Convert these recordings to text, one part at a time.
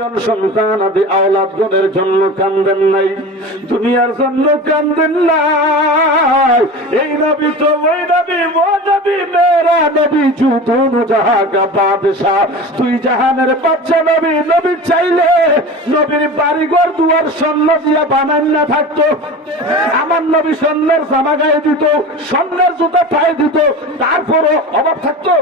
সন্তান আদি আওলাদ গণের জন্য কান্দেন নাই, দুনিয়ার জন্য কান্দেন নাই। এই নবী তো ওই নবী, ও নবী মেরা নবী, জুদুন জাহা কা বাদশাহ, তুই জাহানের বাদশা নবী। নবী চাইলে নবীর বাড়িঘর দুয়ার স্বর্ণ দিয়া বানান না থাকতো। আমার নবী স্বর্ণের জামা গায়ে দিত, স্বর্ণের জুতা পায়ে দিত, তারপরও অভাব থাকতো?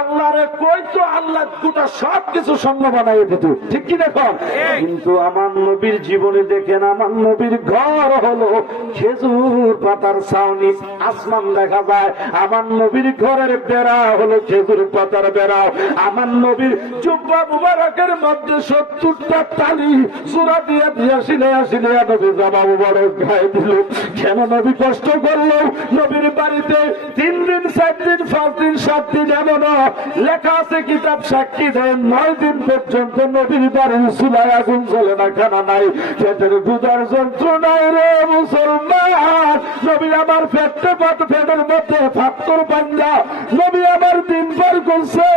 আল্লাহরে কইতো, আল্লাহ গোটা সব কিছু স্বর্ণ বানাই দিত, ঠিক কি দেখুন। কিন্তু আমার নবীর জীবনে দেখেন, আমার নবীর ঘর হলো খেজুর পাতার ছাউনি, আসমান দেখা যায়। আমার নবীর ঘরের বেড়া হলো খেজুর পাতার বেড়া। আমার নবীর জুব্বা মুবারকের মধ্যে 70টা তালি জোড়া দিয়ে দিয়ে আসিলে নবী জামা মুবারক গায়ে দিল। কেন নবী কষ্ট করলো? নবীর বাড়িতে 3 দিন 4 দিন 5 দিন 7 দিন এমন লেখা আছে, কিতাব সাক্ষী দেয় 9 দিন পর্যন্ত নবীর বাড়ির চুলায় আগুন জ্বলে না, খানা নাই, পেটের দুধার যন্ত্রণায় রে মুসলমান। নবী আমার পেটের মধ্যে ফাত্তর পাঞ্জা, নবী আমার দিন পার করছে,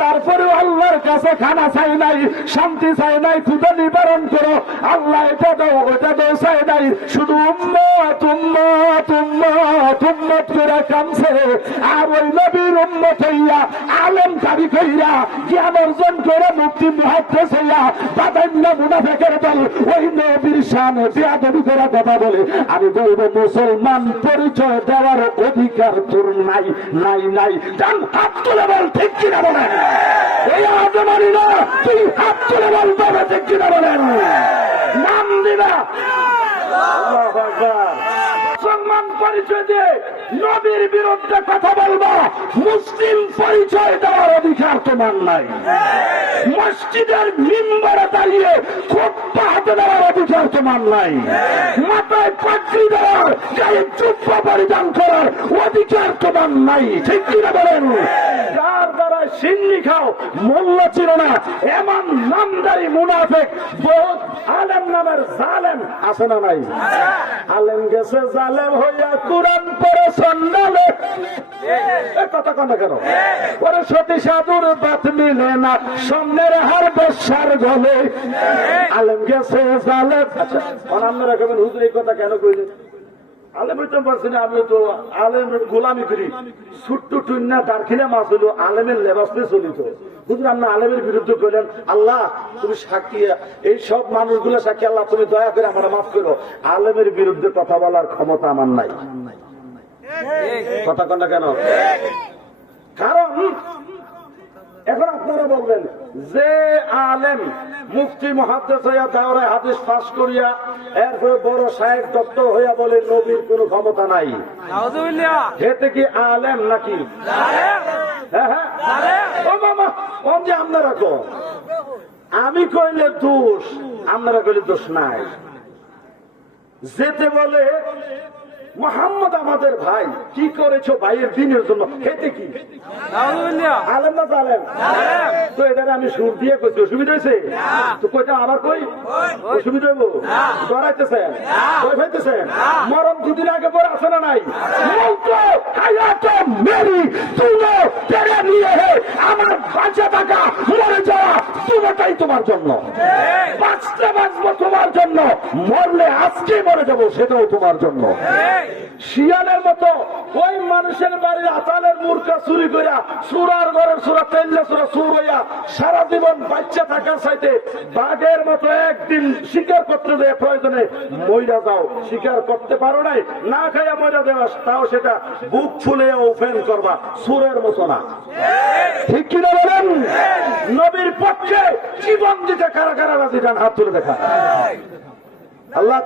তারপরে আল্লাহর কাছে খানা চাই নাই, শান্তি চাই নাই, ক্ষুধা নিবারণ করো আল্লাহ, এটা দাও ওটা দাও চাই নাই, শুধু উম্মত উম্মত উম্মত উম্মত করে কামছে। আর ওই নবীর উম্মত হইয়া আলেম দাবি কইরা জ্ঞান অর্জন করে মুক্তি মুহাদ্দিস হইয়া বাদান্য মুনাফিকের দল ওই নবীর শানে বেয়াদবি করে কথা বলে। আমি বলবো মুসলমান, পরিচয় দেওয়ার অধিকার তোর নাই নাই নাই। ডান হাত তুলে বল, ঠিক কিনা বলেন? এই আজমানি না, তুই হাত তুলে বল, তবে ঠিক কিনা বলেন? নাম দিনা আল্লাহু আকবার। মুসলমান পরিচয় দিয়ে নবীর বিরুদ্ধে কথা বলবো, মুসলিম পরিচয় দেওয়ার অধিকার তোমার নাই। মসজিদের মিম্বরে দাঁড়িয়ে খুতবা হাতে দেওয়ার অধিকার তোমার নাই। মাথায় পাগড়ি দেওয়ার, গায়ে জুব্বা পরিধান করার অধিকার তোমার নাই, ঠিক কিনা বলেন? যার দ্বারা সিন্নি খাও, মোল্লা ছিল না, এমন নামদারি মুনাফিক বহুত আলেম নামের জালেম আছে না নাই? আলেম গেছে জালেম হইয়া কুরআন পড়ে সন্ন্যালে, কথা কন না কেন? পরে সতী সাধুর বাত মিলে না, সামনের হার বেশার গলে। আলেম গেছে জালেম। আচ্ছা, আপনারা কেমন হুজুর এই কথা কেন কইলেন? আলেম হইতে পারছি না, আমি তো আলেমের গোলামি করি, ছুট্টু টুন্না দারখিলা মাছ হইল আলেমের লেবাস নিয়ে চলিত। হুজুর আপনি আলেমের বিরুদ্ধে কইলেন, আল্লাহ তুমি সাক্ষী, এই সব মানুষগুলো সাক্ষী, আল্লাহ তুমি দয়া করে আমরা মাফ করো। আলেমের বিরুদ্ধে কথা বলার ক্ষমতা আমার নাই, কথা কন না কেন? কারণ এখন আপনারা বলবেন যে আলেম মুফতি মুহাদ্দিস হইয়া দাওরায়ে হাদিস পাস করিয়া এরপরে বড় শায়েখ ডক্টর হইয়া বলে নবীর কোনো ক্ষমতা নাই, নাউযুবিল্লাহ, এতে কি আলেম নাকি জালেম? হ্যাঁ জালেম। ও মামা কোন যে আপনারা কো, আমি কইলে দোষ, আপনারা কইলে দোষ নাই। যেতে বলে মোহাম্মদ আমাদের ভাই, কি করেছো ভাইয়ের দিনের জন্য, খেতে কি আলেম না জালেম? তো এটা আমি সুর দিয়ে কইছি, অসুবিধা হয়েছে? তো কইটা আবার কই অসুবিধা হইব? ডরাইতেছেন, ভয় পাইতেছেন? মরণ দুদিন আগে পরে আসে না নাই? মেরি তুলো তেরে নিয়ে হে, আমার বাঁচা থাকা মরে যাওয়া দুটোটাই তোমার জন্য। বাঁচতে বাঁচবো তোমার জন্য, মরলে আজকে মরে যাবো সেটাও তোমার জন্য। শিয়ালের মতো ওই মানুষের বাড়ির আতালের মূর্খা চুরি করিয়া সুরার ঘরের সুরা তেল্লা সুরা সুর হইয়া সারা জীবন বাচ্চা থাকার চাইতে বাঘের মতো একদিন শিকার করতে দেয়, প্রয়োজনে মইরা যাও। শিকার করতে পারো নাই, না খাইয়া মইরা দেওয়া, তাও সেটা বুক ফুলে ওপেন করবা, সুরের মতো না, ঠিক কিনা বলেন? নবীর পক্ষে জীবন দিতে কারা কারা রাজি, হাত তুলে দেখা। আল্লাহ